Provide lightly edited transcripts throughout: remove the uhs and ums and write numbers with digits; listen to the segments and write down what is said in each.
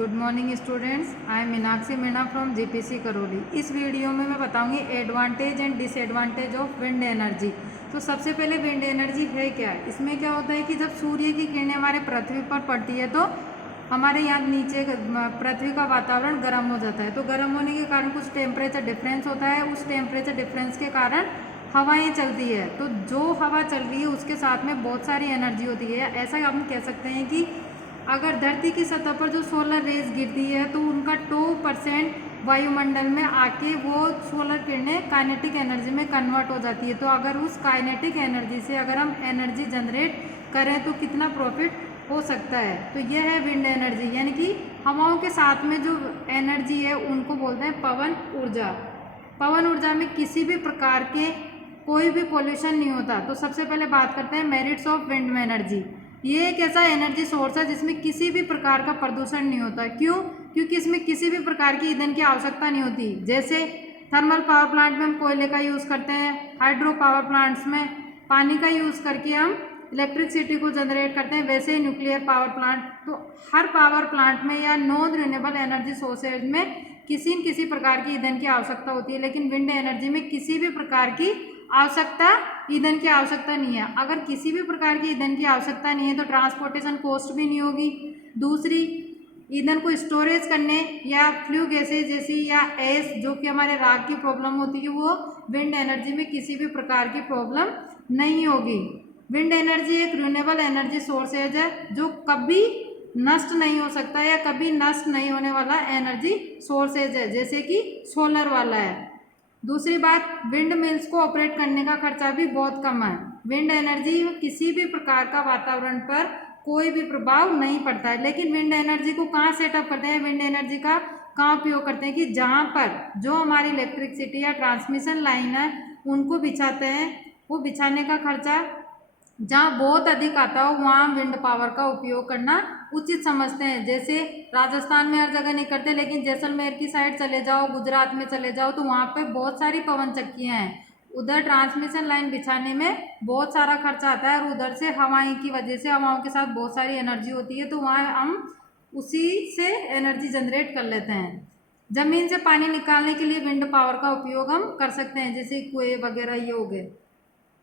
Good morning students, I am Meenakshi Meena from GPC Karauli. इस video में मैं बताऊंगी advantage and disadvantage of wind energy. तो सबसे पहले विंड एनर्जी है क्या। इसमें क्या होता है कि जब सूर्य की किरणें हमारे पृथ्वी पर पड़ती है तो हमारे यहाँ नीचे पृथ्वी का वातावरण गर्म हो जाता है। तो गर्म होने के कारण कुछ टेम्परेचर डिफरेंस होता है। उस टेम्परेचर डिफरेंस के कारण हवाएं चलती है। तो जो हवा चल रही है उसके साथ में बहुत सारी एनर्जी होती है। ऐसा हम कह सकते हैं कि अगर धरती की सतह पर जो सोलर रेज गिरती है तो उनका 2% वायुमंडल में आके वो सोलर किरणें काइनेटिक एनर्जी में कन्वर्ट हो जाती है। तो अगर उस काइनेटिक एनर्जी से अगर हम एनर्जी जनरेट करें तो कितना प्रॉफिट हो सकता है। तो यह है विंड एनर्जी, यानी कि हवाओं के साथ में जो एनर्जी है उनको बोलते हैं पवन ऊर्जा। पवन ऊर्जा में किसी भी प्रकार के कोई भी पोल्यूशन नहीं होता। तो सबसे पहले बात करते हैं मेरिट्स ऑफ विंड एनर्जी। ये एक ऐसा एनर्जी सोर्स है जिसमें किसी भी प्रकार का प्रदूषण नहीं होता। क्यों? क्योंकि इसमें किसी भी प्रकार की ईंधन की आवश्यकता नहीं होती। जैसे थर्मल पावर प्लांट में हम कोयले का यूज़ करते हैं, हाइड्रो पावर प्लांट्स में पानी का यूज़ करके हम इलेक्ट्रिसिटी को जनरेट करते हैं, वैसे ही न्यूक्लियर पावर प्लांट। तो हर पावर प्लांट में या नॉन रिन्यूएबल एनर्जी सोर्सेज में किसी न किसी प्रकार की ईंधन की आवश्यकता होती है, लेकिन विंड एनर्जी में किसी भी प्रकार की आवश्यकता ईंधन की आवश्यकता नहीं है। अगर किसी भी प्रकार की ईंधन की आवश्यकता नहीं है तो ट्रांसपोर्टेशन कॉस्ट भी नहीं होगी। दूसरी, ईंधन को स्टोरेज करने या फ्लू गैसेज जैसी या एस जो कि हमारे राख की प्रॉब्लम होती है वो विंड एनर्जी में किसी भी प्रकार की प्रॉब्लम नहीं होगी। विंड एनर्जी एक रिन्यूएबल एनर्जी सोर्सेज है जो कभी नष्ट नहीं हो सकता या कभी नष्ट नहीं होने वाला एनर्जी सोर्सेज है, जैसे कि सोलर वाला है। दूसरी बात, विंड मिल्स को ऑपरेट करने का खर्चा भी बहुत कम है। विंड एनर्जी किसी भी प्रकार का वातावरण पर कोई भी प्रभाव नहीं पड़ता है। लेकिन विंड एनर्जी को कहाँ सेटअप करते हैं, विंड एनर्जी का कहाँ उपयोग करते हैं कि जहाँ पर जो हमारी इलेक्ट्रिसिटी या ट्रांसमिशन लाइन है उनको बिछाते हैं, वो बिछाने का खर्चा जहाँ बहुत अधिक आता हो वहाँ विंड पावर का उपयोग करना उचित समझते हैं। जैसे राजस्थान में हर जगह नहीं करते, लेकिन जैसलमेर की साइड चले जाओ, गुजरात में चले जाओ तो वहाँ पे बहुत सारी पवन चक्कियाँ हैं। उधर ट्रांसमिशन लाइन बिछाने में बहुत सारा खर्चा आता है और उधर से हवाएं की वजह से हवाओं के साथ बहुत सारी एनर्जी होती है, तो वहाँ हम उसी से एनर्जी जनरेट कर लेते हैं। जमीन से पानी निकालने के लिए विंड पावर का उपयोग हम कर सकते हैं, जैसे कुएं वगैरह ये हो गए।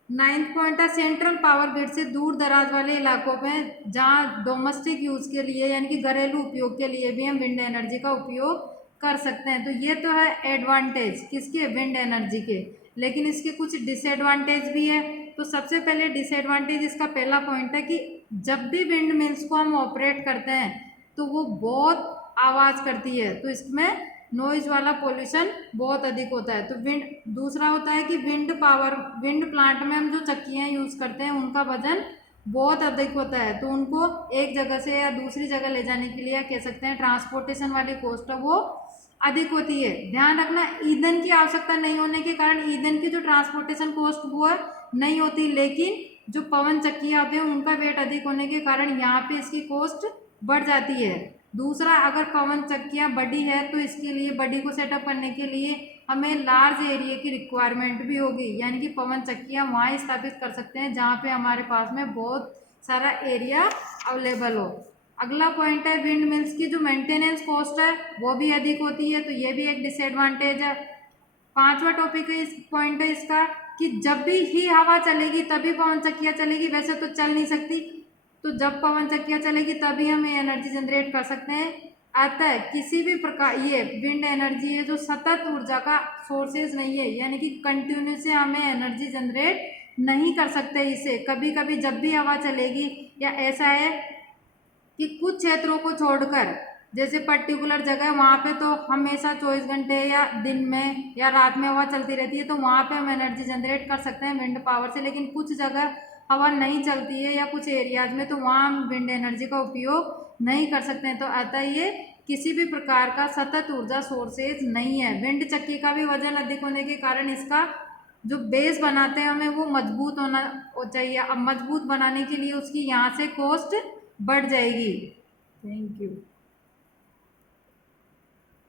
9th पॉइंट है सेंट्रल पावर ग्रिड से दूर दराज वाले इलाकों में जहाँ डोमेस्टिक यूज़ के लिए यानी कि घरेलू उपयोग के लिए भी हम विंड एनर्जी का उपयोग कर सकते हैं। तो ये तो है एडवांटेज किसके, विंड एनर्जी के। लेकिन इसके कुछ डिसएडवांटेज भी है। तो सबसे पहले डिसएडवांटेज इसका पहला पॉइंट है कि जब भी विंड मिल्स को हम ऑपरेट करते हैं तो वो बहुत आवाज़ करती है, तो इसमें नॉइज वाला पोल्यूशन बहुत अधिक होता है। तो विंड, दूसरा होता है कि विंड प्लांट में हम जो चक्कियाँ यूज़ करते हैं उनका वजन बहुत अधिक होता है, तो उनको एक जगह से या दूसरी जगह ले जाने के लिए कह सकते हैं ट्रांसपोर्टेशन वाली कॉस्ट है वो अधिक होती है। ध्यान रखना, ईंधन की आवश्यकता नहीं होने के कारण ईंधन की जो ट्रांसपोर्टेशन कॉस्ट वो नहीं होती, लेकिन जो पवन चक्कियाँ होती हैं उनका वेट अधिक होने के कारण यहाँ पे इसकी कॉस्ट बढ़ जाती है। दूसरा, अगर पवन चक्कियाँ बड़ी है तो इसके लिए बड़ी को सेटअप करने के लिए हमें लार्ज एरिया की रिक्वायरमेंट भी होगी, यानी कि पवन चक्कियाँ वहाँ स्थापित कर सकते हैं जहाँ पे हमारे पास में बहुत सारा एरिया अवेलेबल हो। अगला पॉइंट है विंड मिल्स की जो मेंटेनेंस कॉस्ट है वो भी अधिक होती है, तो ये भी एक डिसएडवांटेज है। पांचवा टॉपिक है, इस पॉइंट है इसका कि जब भी ही हवा चलेगी तभी पवन चक्कियाँ चलेगी, वैसे तो चल नहीं सकती। तो जब पवन चक्कियाँ चलेगी तभी हम एनर्जी जनरेट कर सकते हैं। अतः किसी भी प्रकार ये विंड एनर्जी है जो सतत ऊर्जा का सोर्सेज नहीं है, यानी कि कंटिन्यू से हमें एनर्जी जनरेट नहीं कर सकते इसे। कभी कभी जब भी हवा चलेगी, या ऐसा है कि कुछ क्षेत्रों को छोड़कर जैसे पर्टिकुलर जगह वहाँ पे तो हमेशा 24 घंटे या दिन में या रात में हवा चलती रहती है, तो वहाँ पे हम एनर्जी जनरेट कर सकते हैं विंड पावर से। लेकिन कुछ जगह हवा नहीं चलती है या कुछ एरियाज में, तो वहाँ हम विंड एनर्जी का उपयोग नहीं कर सकते हैं। तो अतः ये किसी भी प्रकार का सतत ऊर्जा सोर्सेज नहीं है। विंड चक्की का भी वजन अधिक होने के कारण इसका जो बेस बनाते हैं हमें वो मजबूत होना चाहिए। अब मजबूत बनाने के लिए उसकी यहाँ से कॉस्ट बढ़ जाएगी। Thank you.